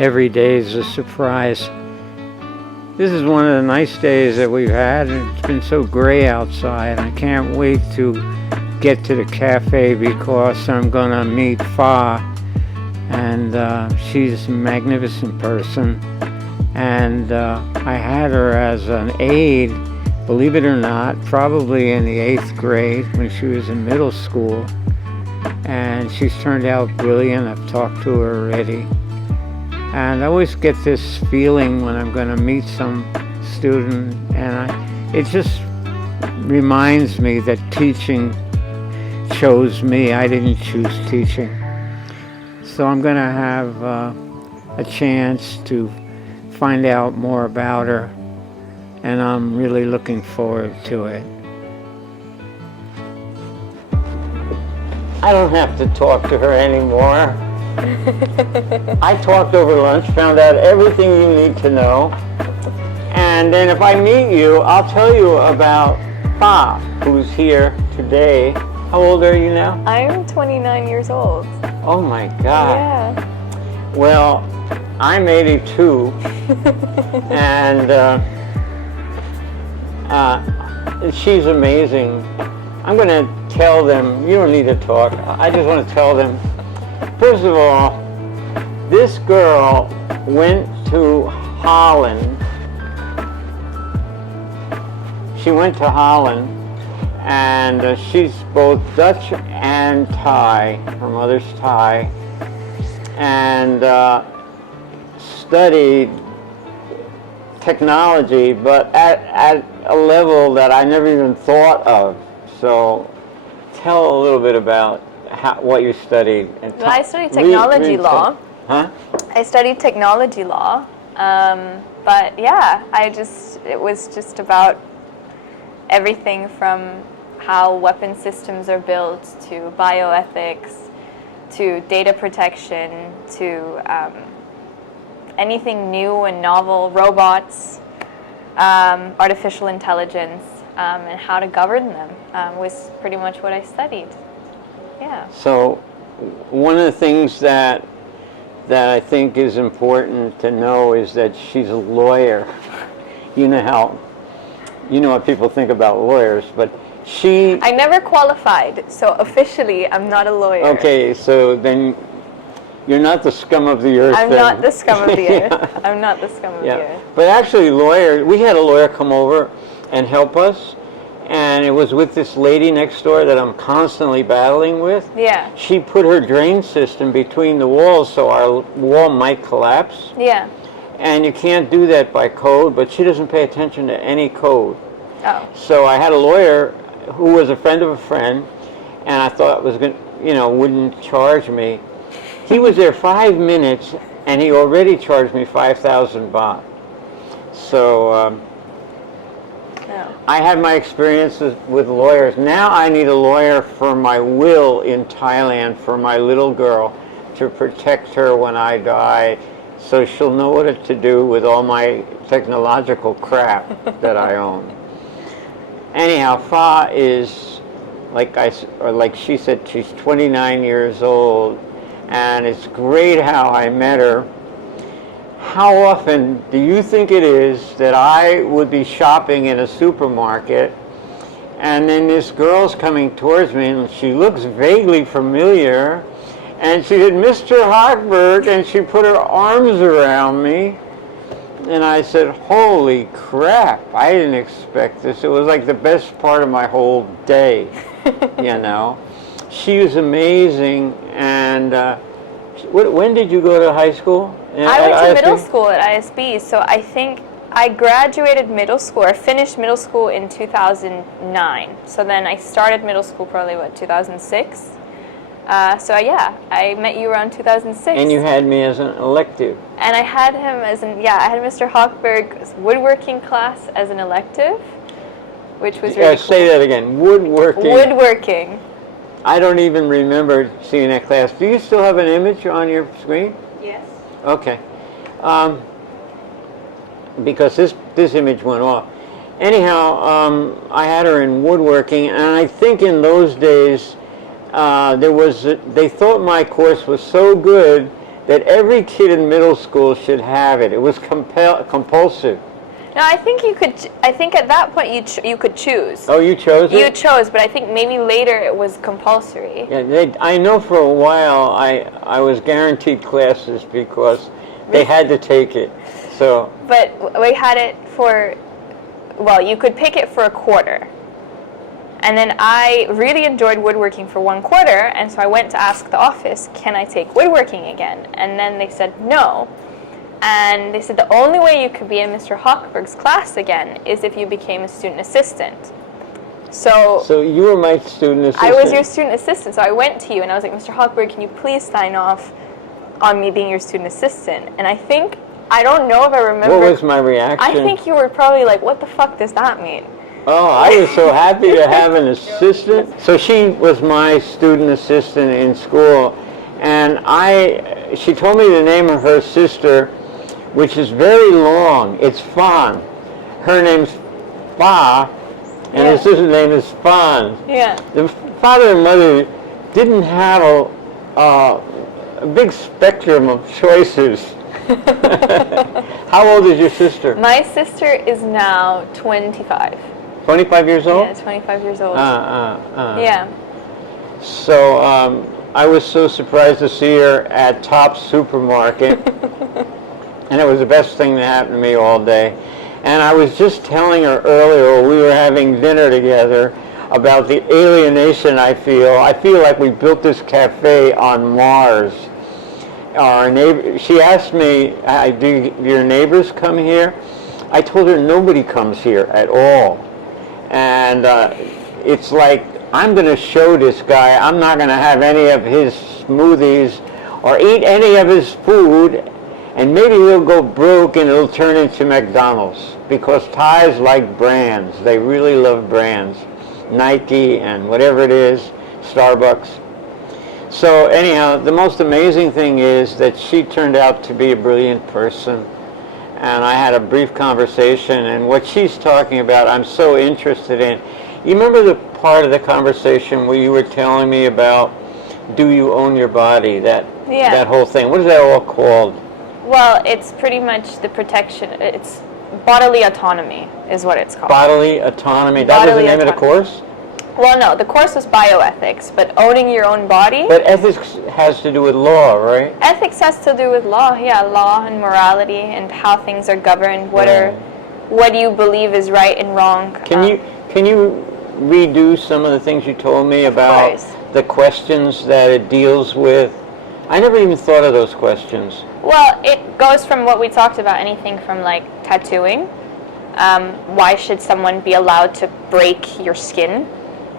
every day is a surprise. This is one of the nice days that we've had, and it's been so gray outside. I can't wait to get to the cafe because I'm going to meet Fa, and she's a magnificent person. And I had her as an aide, believe it or not, probably in the 8th grade when she was in middle school. And she's turned out brilliant. I've talked to her already. And I always get this feeling when I'm going to meet some student, and it just reminds me that teaching chose me. I didn't choose teaching. So I'm going to have a chance to find out more about her, and I'm really looking forward to it. I don't have to talk to her anymore. I talked over lunch, found out everything you need to know, and then if I meet you, I'll tell you about Fa, who's here today. How old are you now? I'm 29 years old. Oh my God. Yeah. Well, I'm 82, and she's amazing. I'm going to tell them, you don't need to talk, I just want to tell them, first of all, this girl went to Holland. She went to Holland, and she's both Dutch and Thai. Her mother's Thai, and studied technology, but at a level that I never even thought of. So tell a little bit about what you studied. And well, I studied technology law. Huh? I studied technology law, but yeah, it was just about everything from how weapon systems are built to bioethics to data protection to anything new and novel, robots, artificial intelligence, and how to govern them was pretty much what I studied. Yeah. So one of the things that I think is important to know is that she's a lawyer. You know what people think about lawyers, but I never qualified, so officially I'm not a lawyer. Okay, so then you're not the scum of the earth. I'm not the scum of the earth. I'm not the scum of the earth. But actually we had a lawyer come over and help us, and it was with this lady next door that I'm constantly battling with. Yeah. She put her drain system between the walls so our wall might collapse. Yeah. And you can't do that by code, but she doesn't pay attention to any code. Oh. So I had a lawyer who was a friend of a friend, and I thought wouldn't charge me. He was there 5 minutes, and he already charged me 5,000 baht. So I had my experiences with lawyers. Now I need a lawyer for my will in Thailand for my little girl, to protect her when I die, so she'll know what to do with all my technological crap that I own. Anyhow, Fa is, like she said, she's 29 years old, and it's great how I met her. How often do you think it is that I would be shopping in a supermarket, and then this girl's coming towards me, and she looks vaguely familiar, and she said, "Mr. Hochberg," and she put her arms around me. And I said, "Holy crap, I didn't expect this." It was like the best part of my whole day, She was amazing. And when did you go to high school? I went to middle school at ISB, so I think I graduated middle school, or finished middle school in 2009. So then I started middle school probably, 2006? So yeah, I met you around 2006. And you had me as an elective. And I had him as I had Mr. Hochberg's woodworking class as an elective, which was really cool. Say that again, woodworking. Woodworking. I don't even remember seeing that class. Do you still have an image on your screen? Yes. Okay. Because this image went off. Anyhow, I had her in woodworking, and I think in those days, they thought my course was so good that every kid in middle school should have it. It was compulsive. No, I think you could. I think at that point you could choose. Oh, you chose it? You chose, but I think maybe later it was compulsory. Yeah, I know for a while I was guaranteed classes because they had to take it. So. But we had it for, well, you could pick it for a quarter. And then I really enjoyed woodworking for 1 quarter, and so I went to ask the office, can I take woodworking again? And then they said no. And they said the only way you could be in Mr. Hochberg's class again is if you became a student assistant. So you were my student assistant? I was your student assistant. So I went to you and I was like, Mr. Hochberg, can you please sign off on me being your student assistant? And I don't know if I remember. What was my reaction? I think you were probably like, what the fuck does that mean? Oh, I was so happy to have an assistant. So she was my student assistant in school, and she told me the name of her sister, which is very long. It's Fawn. Her name's Fa, and her sister's name is Fawn. Yeah. The father and mother didn't have a big spectrum of choices. How old is your sister? My sister is now 25. 25 years old? Yeah, 25 years old. Yeah. Yeah. So I was so surprised to see her at Tops Supermarket, and it was the best thing that happened to me all day. And I was just telling her earlier, we were having dinner together, about the alienation I feel. I feel like we built this cafe on Mars. Our neighbor, she asked me, do your neighbors come here? I told her nobody comes here at all. And it's like, I'm going to show this guy, I'm not going to have any of his smoothies or eat any of his food, and maybe he'll go broke and it'll turn into McDonald's, because Thais like brands. They really love brands. Nike and whatever it is, Starbucks. So anyhow, the most amazing thing is that she turned out to be a brilliant person, and I had a brief conversation, and what she's talking about I'm so interested in. You remember the part of the conversation where you were telling me about, do you own your body, that whole thing? What is that all called? Well, it's pretty much the protection, it's bodily autonomy is what it's called. Bodily autonomy, that was the name of the course? Well, no, the course was bioethics, but owning your own body. But ethics has to do with law, right? Ethics has to do with law, yeah, law and morality and how things are governed. What do you believe is right and wrong? Can you redo some of the things you told me about the questions that it deals with? I never even thought of those questions. Well, it goes from what we talked about, anything from like tattooing. Why should someone be allowed to break your skin?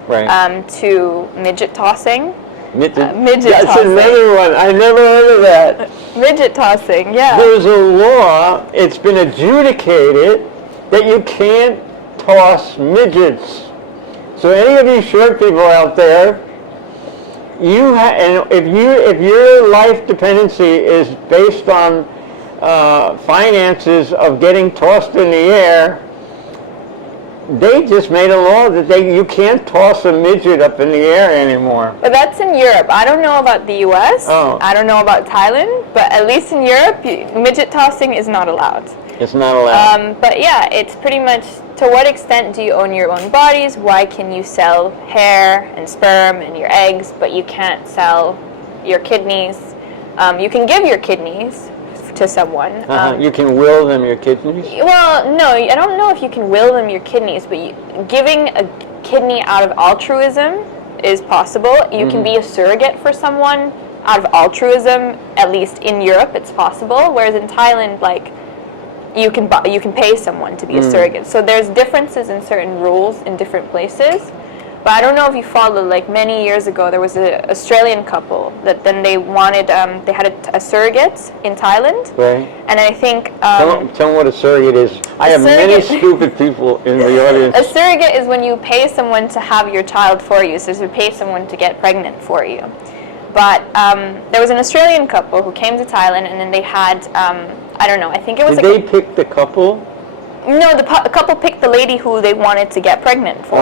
Right. To midget tossing. Midget That's tossing. another one. I never heard of that. Midget tossing, yeah. There's a law, it's been adjudicated, that you can't toss midgets. So any of you short people out there, and if your life dependency is based on finances of getting tossed in the air, they just made a law that you can't toss a midget up in the air anymore. But that's in Europe. I don't know about the U.S. Oh. I don't know about Thailand. But at least in Europe, midget tossing is not allowed. It's not allowed. But yeah, it's pretty much, to what extent do you own your own bodies? Why can you sell hair and sperm and your eggs, but you can't sell your kidneys? You can give your kidneys to someone. You can will them your kidneys? Well, no, I don't know if you can will them your kidneys, but giving a kidney out of altruism is possible. You can be a surrogate for someone out of altruism, at least in Europe it's possible, whereas in Thailand, like, you can pay someone to be a surrogate. So there's differences in certain rules in different places. But I don't know if you followed, like many years ago, there was an Australian couple that then they wanted, they had a surrogate in Thailand. Right. And I think... tell them what a surrogate is. I have many stupid people in the audience. A surrogate is when you pay someone to have your child for you, so you pay someone to get pregnant for you. But there was an Australian couple who came to Thailand, and then they had, I don't know, I think it was... Did they pick the couple? No, the couple picked the lady who they wanted to get pregnant for.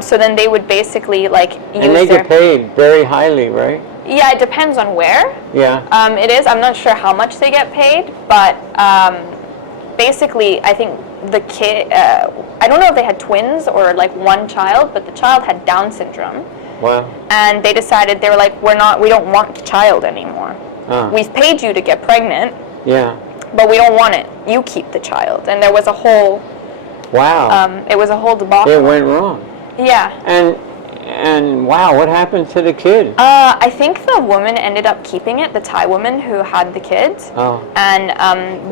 So then they would basically like use and they get paid very highly, right? Yeah, it depends on where. Yeah. It is. I'm not sure how much they get paid, but basically, I think the kid. I don't know if they had twins or like one child, but the child had Down syndrome. Wow. And they decided, they were like, we don't want the child anymore. We've paid you to get pregnant. Yeah. But we don't want it. You keep the child. And there was a whole. Wow. It was a whole debacle. It went wrong. Yeah. And wow, what happened to the kid? I think the woman ended up keeping it, the Thai woman who had the kids. Oh. And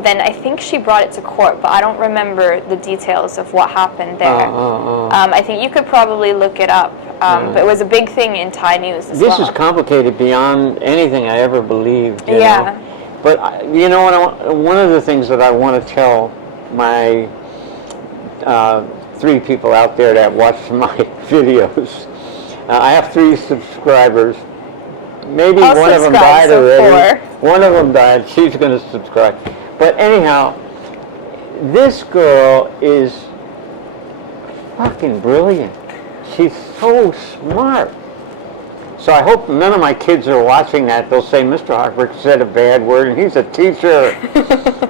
then I think she brought it to court, but I don't remember the details of what happened there. I think you could probably look it up. But it was a big thing in Thai news as well. This is complicated beyond anything I ever believed. You Yeah. know? But you know what? One of the things that I want to tell my 3 people out there that watch my videos. I have 3 subscribers. Maybe I'll one of them subscribe, died so already. 4. One of them died. She's going to subscribe. But anyhow, this girl is fucking brilliant. She's so smart. So I hope none of my kids are watching that. They'll say, Mr. Hochberg said a bad word and he's a teacher.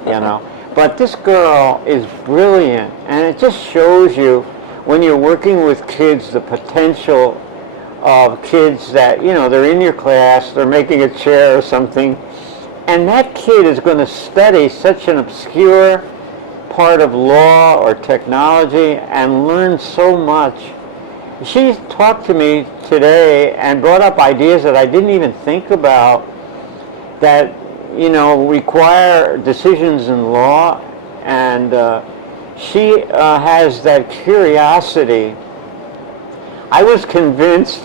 You know. But this girl is brilliant, and it just shows you when you're working with kids the potential of kids that, you know, they're in your class, they're making a chair or something, and that kid is going to study such an obscure part of law or technology and learn so much. She talked to me today and brought up ideas that I didn't even think about that, you know, require decisions in law, and she has that curiosity. I was convinced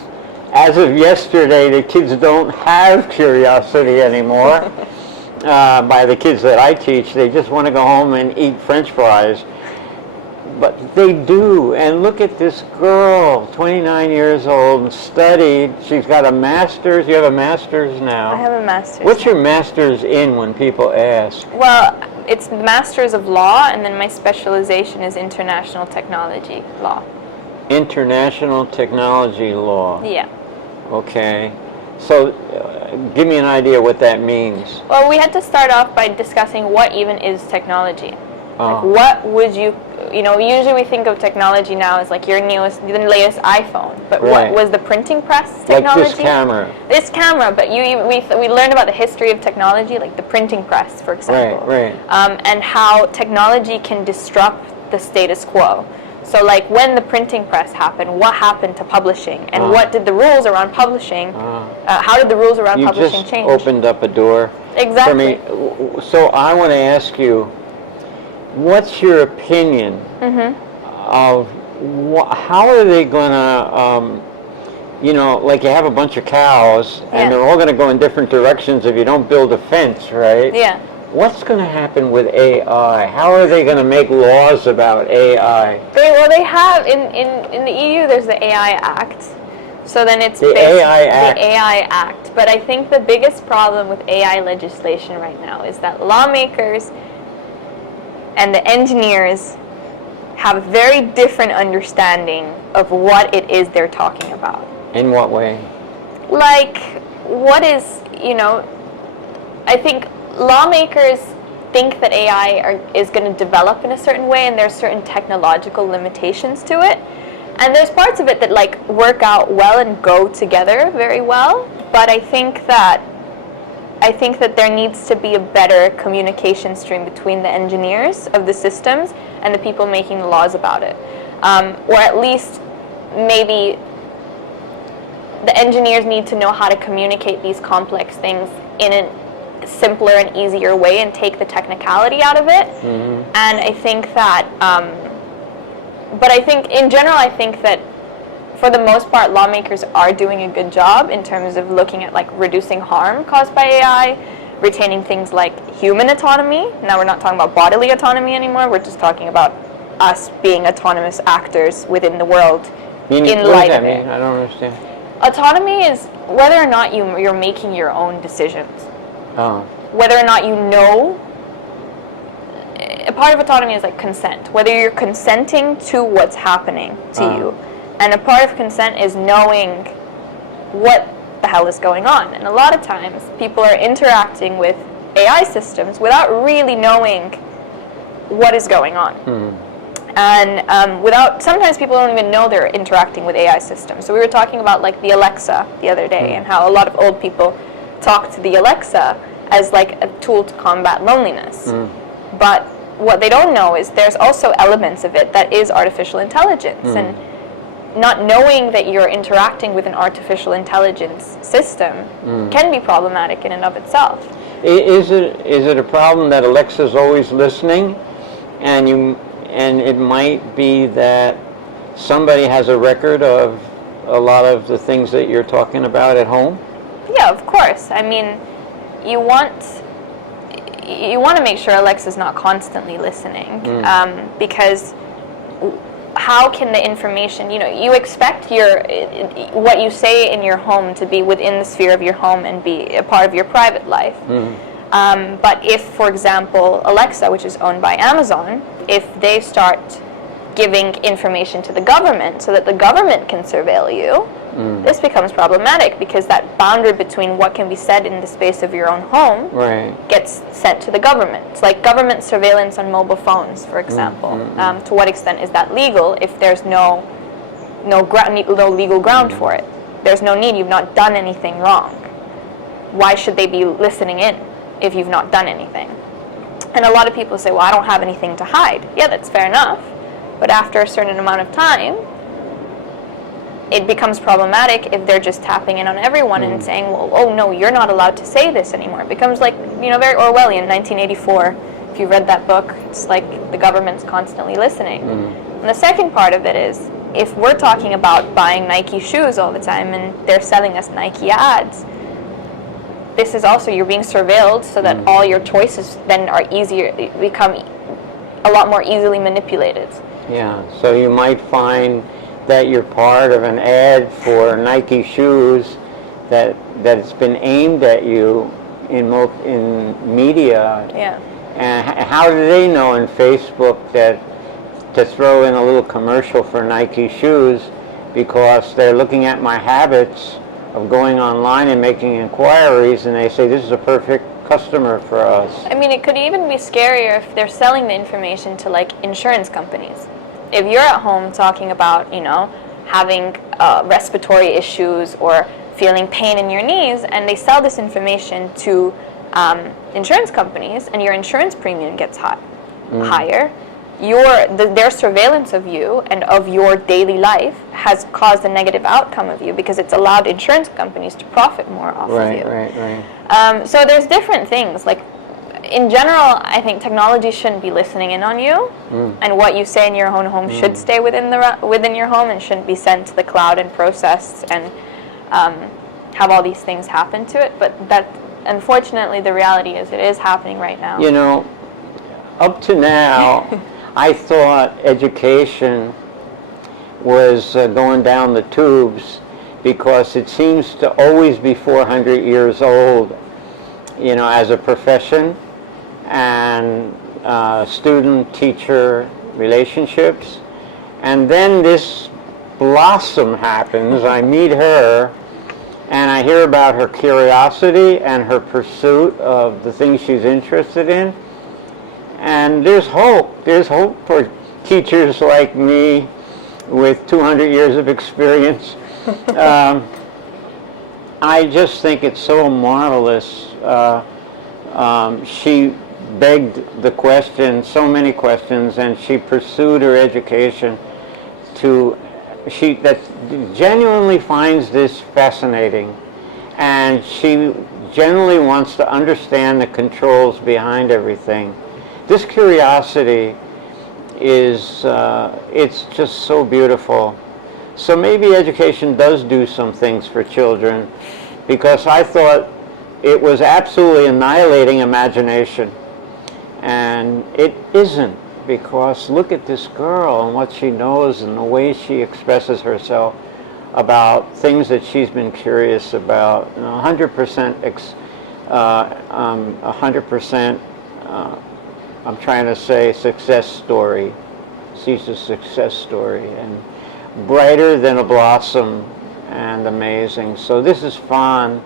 as of yesterday that kids don't have curiosity anymore. By the kids that I teach, they just want to go home and eat French fries. But they do, and look at this girl, 29 years old, studied. She's got a master's. You have a master's now. I have a master's. What's your master's in when people ask? Well, it's Master's of Law, and then my specialization is International Technology Law. International Technology Law. Yeah. Okay. So give me an idea what that means. Well, we had to start off by discussing what even is technology. Like, Oh. what would you know, usually we think of technology now as like the latest iPhone, but Right. what was the printing press technology? Like this camera. This camera, but we learned about the history of technology, like the printing press, for example. Right. And how technology can disrupt the status quo. So like when the printing press happened, what happened to publishing? And what did the rules around publishing, how did the rules around publishing You just change? opened up a door Exactly. for me. So I want to ask you, what's your opinion of how are they going to, you know, like you have a bunch of cows and they're all going to go in different directions if you don't build a fence, right? Yeah. What's going to happen with AI? How are they going to make laws about AI? They have, in the EU, there's the AI Act. So then it's The AI Act. The AI Act. But I think the biggest problem with AI legislation right now is that lawmakers and the engineers have a very different understanding of what it is they're talking about. In what way? Like, what is, you know, I think lawmakers think that AI is going to develop in a certain way, and there's certain technological limitations to it. And there's parts of it that like work out well and go together very well, but I think that there needs to be a better communication stream between the engineers of the systems and the people making the laws about it. Or at least maybe the engineers need to know how to communicate these complex things in a simpler and easier way and take the technicality out of it. And I think that, but I think in general, I think that for the most part, lawmakers are doing a good job in terms of looking at like reducing harm caused by AI, retaining things like human autonomy. Now we're not talking about bodily autonomy anymore. We're just talking about us being autonomous actors within the world in light of it. What does that mean? I don't understand. Autonomy is whether or not you're making your own decisions. Oh. Whether or not you know. A part of autonomy is like consent. Whether you're consenting to what's happening to you. And a part of consent is knowing what the hell is going on? And a lot of times people are interacting with AI systems without really knowing what is going on. And sometimes people don't even know they're interacting with AI systems. So we were talking about like the Alexa the other day, and how a lot of old people talk to the Alexa as like a tool to combat loneliness. But what they don't know is there's also elements of it that is artificial intelligence. And not knowing that you're interacting with an artificial intelligence system can be problematic in and of itself. Is it a problem that Alexa's always listening, and it might be that somebody has a record of a lot of the things that you're talking about at home? Yeah, of course. I mean, you want to make sure Alexa's not constantly listening, because how can the information, you expect what you say in your home to be within the sphere of your home and be a part of your private life. But if, for example, Alexa, which is owned by Amazon, if they start giving information to the government so that the government can surveil you, this becomes problematic, because that boundary between what can be said in the space of your own home gets sent to the government. It's like government surveillance on mobile phones, for example. To what extent is that legal if there's no legal ground for it? There's no need. You've not done anything wrong. Why should they be listening in if you've not done anything? And a lot of people say, well, I don't have anything to hide. Yeah, that's fair enough. But after a certain amount of time, it becomes problematic if they're just tapping in on everyone and saying, well, oh no, you're not allowed to say this anymore. It becomes like, very Orwellian, 1984. If you read that book, it's like the government's constantly listening. And the second part of it is, if we're talking about buying Nike shoes all the time and they're selling us Nike ads, this is also, you're being surveilled so that all your choices then become a lot more easily manipulated. Yeah, so you might find that you're part of an ad for Nike shoes that it's been aimed at you in media. Yeah. And how do they know in Facebook that to throw in a little commercial for Nike shoes, because they're looking at my habits of going online and making inquiries, and they say this is a perfect customer for us. I mean, it could even be scarier if they're selling the information to like insurance companies. If you're at home talking about, having respiratory issues or feeling pain in your knees, and they sell this information to insurance companies, and your insurance premium gets higher, their surveillance of you and of your daily life has caused a negative outcome of you, because it's allowed insurance companies to profit more off of you. Right. So there's different things. Like, in general, I think technology shouldn't be listening in on you, and what you say in your own home should stay within your home and shouldn't be sent to the cloud and processed and have all these things happen to it. But that, unfortunately, the reality is it is happening right now. Up to now, I thought education was going down the tubes, because it seems to always be 400 years old, as a profession, and student-teacher relationships. And then this blossom happens. I meet her, and I hear about her curiosity and her pursuit of the things she's interested in. And there's hope. There's hope for teachers like me with 200 years of experience. I just think it's so marvelous. She begged the question, so many questions, and she pursued her education that genuinely finds this fascinating, and she genuinely wants to understand the controls behind everything. This curiosity is, it's just so beautiful. So maybe education does do some things for children, because I thought it was absolutely annihilating imagination. And it isn't, because look at this girl and what she knows and the way she expresses herself about things that she's been curious about. 100%, I'm trying to say success story. She's a success story, and brighter than a blossom, and amazing. So this is fun.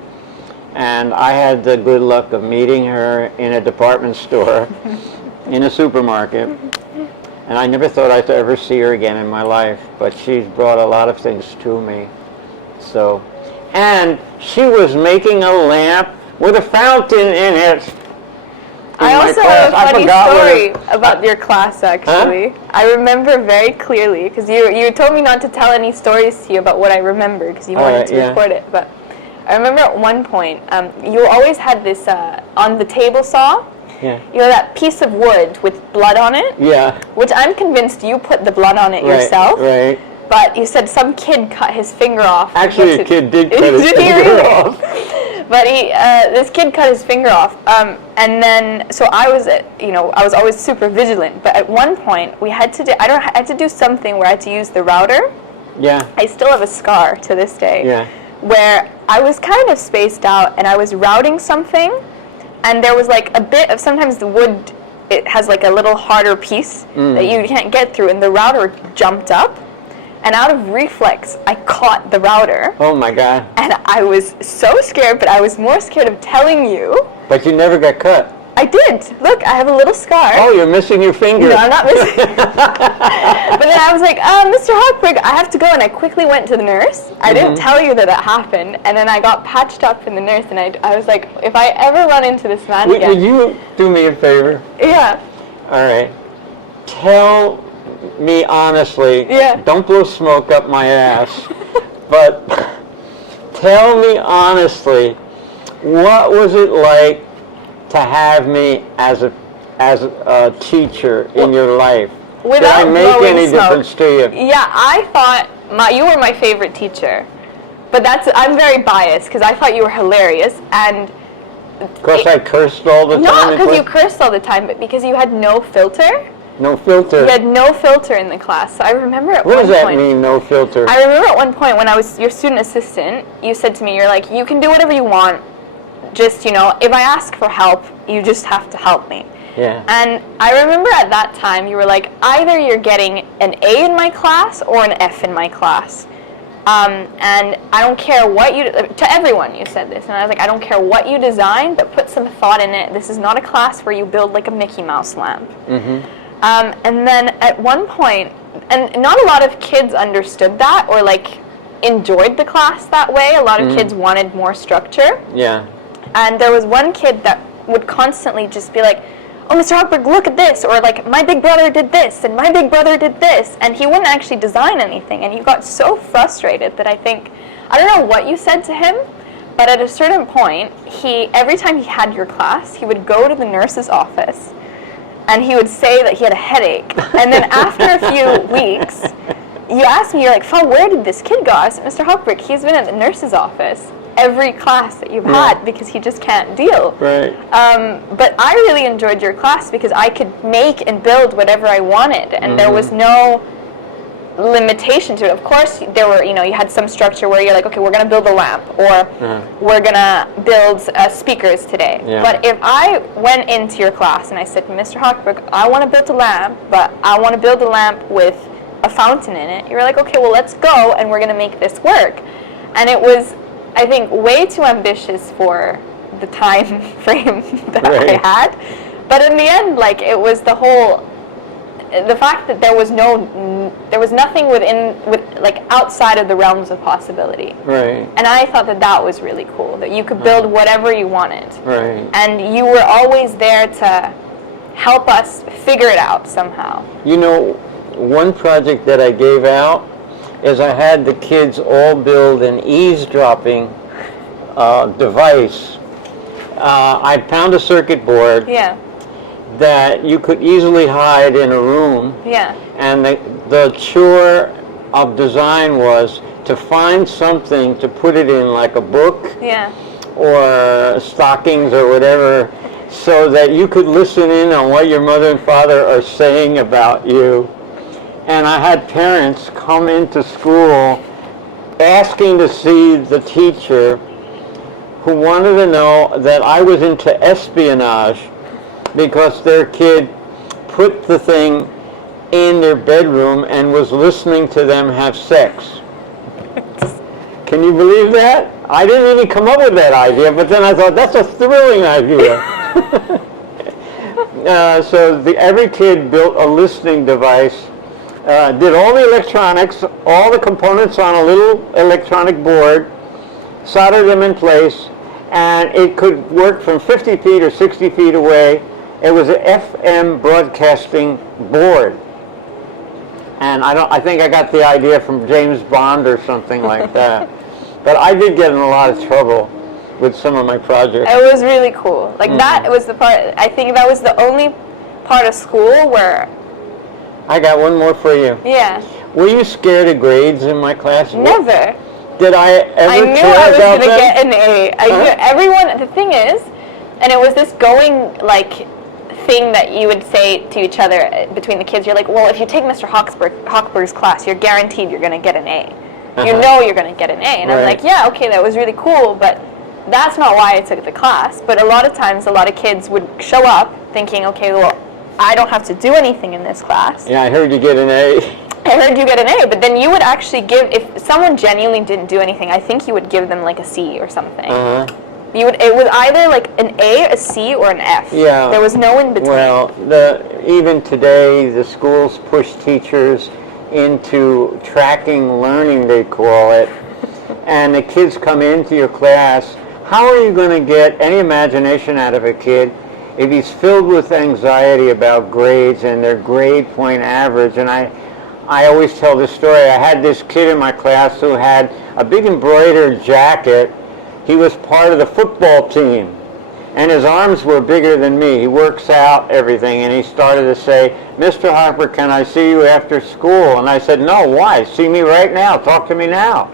And I had the good luck of meeting her in a department store, in a supermarket. And I never thought I'd ever see her again in my life, but she's brought a lot of things to me. So, and she was making a lamp with a fountain in it. I also have a funny story about your class, actually. Huh? I remember very clearly, because you told me not to tell any stories to you about what I remember, because you wanted to record it. But I remember at one point, you always had this, on the table saw, you know, that piece of wood with blood on it? Yeah. Which I'm convinced you put the blood on it yourself. Right. But you said some kid cut his finger off. Actually, a kid did cut his finger off. But this kid cut his finger off, and then so I was, I was always super vigilant. But at one point, I had to do something where I had to use the router. Yeah. I still have a scar to this day. Yeah. Where I was kind of spaced out, and I was routing something, and there was like a bit of, sometimes the wood, it has like a little harder piece that you can't get through, and the router jumped up. And out of reflex, I caught the router. Oh my God. And I was so scared, but I was more scared of telling you. But you never got cut. I did. Look, I have a little scar. Oh, you're missing your finger. No, I'm not missing. But then I was like, Mr. Hochberg, I have to go. And I quickly went to the nurse. I didn't tell you that happened. And then I got patched up in the nurse. And I was like, if I ever run into this man again. Would you do me a favor? Yeah. All right. Tell me honestly, don't blow smoke up my ass, but tell me honestly, what was it like to have me as a teacher in your life? Did I make any difference to you? Yeah, I thought you were my favorite teacher, but I'm very biased because I thought you were hilarious, and because I cursed all the time. Not because you cursed all the time, but because you had no filter. No filter. You had no filter in the class. So I remember at one point. What does that mean, no filter? I remember at one point when I was your student assistant, you said to me, you're like, you can do whatever you want. Just, if I ask for help, you just have to help me. Yeah. And I remember at that time, you were like, either you're getting an A in my class or an F in my class. And I don't care what to everyone you said this. And I was like, I don't care what you design, but put some thought in it. This is not a class where you build like a Mickey Mouse lamp. And then at one point, and not a lot of kids understood that or like enjoyed the class that way. A lot of kids wanted more structure. Yeah. And there was one kid that would constantly just be like, oh, Mr. Hochberg, look at this, or like, my big brother did this, and my big brother did this, and he wouldn't actually design anything, and you got so frustrated that I don't know what you said to him, but at a certain point, every time he had your class, he would go to the nurse's office, and he would say that he had a headache, and then after a few weeks, you asked me, you're like, Fo, where did this kid go? I said, Mr. Hochberg, he's been at the nurse's office every class that you've had because he just can't deal. Right. But I really enjoyed your class because I could make and build whatever I wanted, and there was no limitation to it. Of course, there were, you had some structure where you're like, okay, we're going to build a lamp, or we're going to build speakers today. Yeah. But if I went into your class and I said, Mr. Hochberg, I want to build a lamp, but I want to build a lamp with a fountain in it, you're like, okay, well, let's go, and we're going to make this work. And it was, I think, way too ambitious for the time frame that I had. But in the end, like, it was the fact that there was nothing outside of the realms of possibility. Right. And I thought that was really cool, that you could build whatever you wanted. Right. And you were always there to help us figure it out somehow. One project that I gave out is I had the kids all build an eavesdropping device. I found a circuit board that you could easily hide in a room. Yeah. And the chore of design was to find something to put it in, like a book or stockings or whatever, so that you could listen in on what your mother and father are saying about you. And I had parents come into school asking to see the teacher, who wanted to know that I was into espionage because their kid put the thing in their bedroom and was listening to them have sex. Can you believe that? I didn't even come up with that idea, but then I thought, that's a thrilling idea. So every kid built a listening device, did all the electronics, all the components on a little electronic board, soldered them in place, and it could work from 50 feet or 60 feet away. It was an FM broadcasting board. And I think I got the idea from James Bond or something like that. But I did get in a lot of trouble with some of my projects. It was really cool. Like that was the part, I think that was the only part of school where... I got one more for you. Yeah. Were you scared of grades in my class? Never. Did I ever I knew care I was about going to them? get an A. I knew everyone, the thing is, and it was this going, like, thing that you would say to each other between the kids. You're like, well, if you take Mr. Hochberg's class, you're guaranteed you're going to get an A. You know you're going to get an A. And I'm like, yeah, okay, that was really cool, but that's not why I took the class. But a lot of times, a lot of kids would show up thinking, okay, well, I don't have to do anything in this class. Yeah, I heard you get an A. I heard you get an A, but then you would actually give, if someone genuinely didn't do anything, I think you would give them like a C or something. It was either like an A, a C, or an F. Yeah. There was no in between. Well, even today, the schools push teachers into tracking learning, they call it. And the kids come into your class. How are you going to get any imagination out of a kid if he's filled with anxiety about grades and their grade point average? And I always tell this story. I had this kid in my class who had a big embroidered jacket. He was part of the football team, and his arms were bigger than me. He works out everything, and he started to say, Mr. Harper, can I see you after school? And I said, no, why? See me right now. Talk to me now.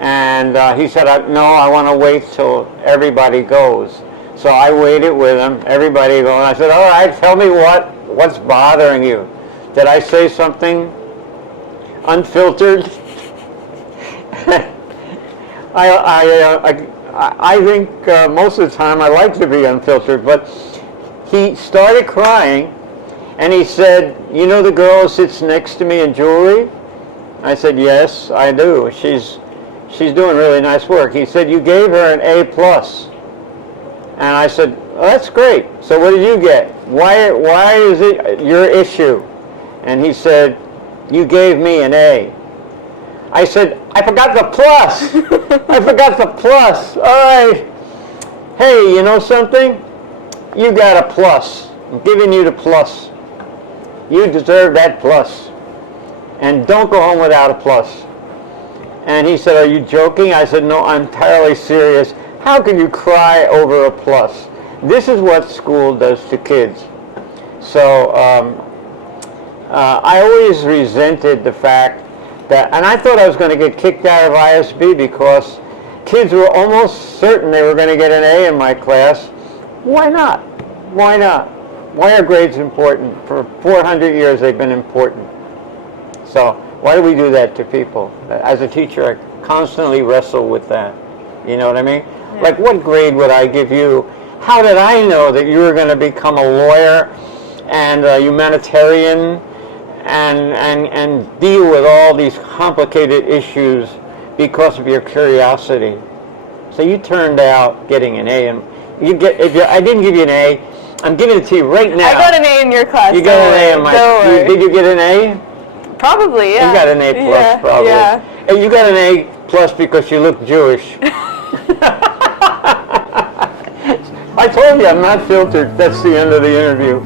And he said, no, I want to wait till everybody goes. So I waited with him, everybody going. I said, all right, tell me what's bothering you. Did I say something unfiltered? I think most of the time I like to be unfiltered, but he started crying, and he said, you know the girl who sits next to me in jewelry? I said, yes, I do. She's doing really nice work. He said, you gave her an A+. And I said, oh, that's great. So what did you get? Why is it your issue? And he said, you gave me an A. I said, I forgot the plus. I forgot the plus. All right. Hey, you know something? You got a plus. I'm giving you the plus. You deserve that plus. And don't go home without a plus. And he said, are you joking? I said, no, I'm entirely serious. How can you cry over a plus? This is what school does to kids. So I always resented the fact that, and I thought I was going to get kicked out of ISB because kids were almost certain they were going to get an A in my class. Why not? Why not? Why are grades important? For 400 years they've been important. So why do we do that to people? As a teacher, I constantly wrestle with that. You know what I mean? Yeah. Like, what grade would I give you? How did I know that you were going to become a lawyer and a humanitarian and deal with all these complicated issues because of your curiosity? So you turned out getting an A, and I didn't give you an A, I'm giving it to you right now. I got an A in your class. You got an A in my class. Did you get an A? Probably, yeah. You got an A plus, probably. Yeah. And you got an A plus because you look Jewish. I told you I'm not filtered. That's the end of the interview.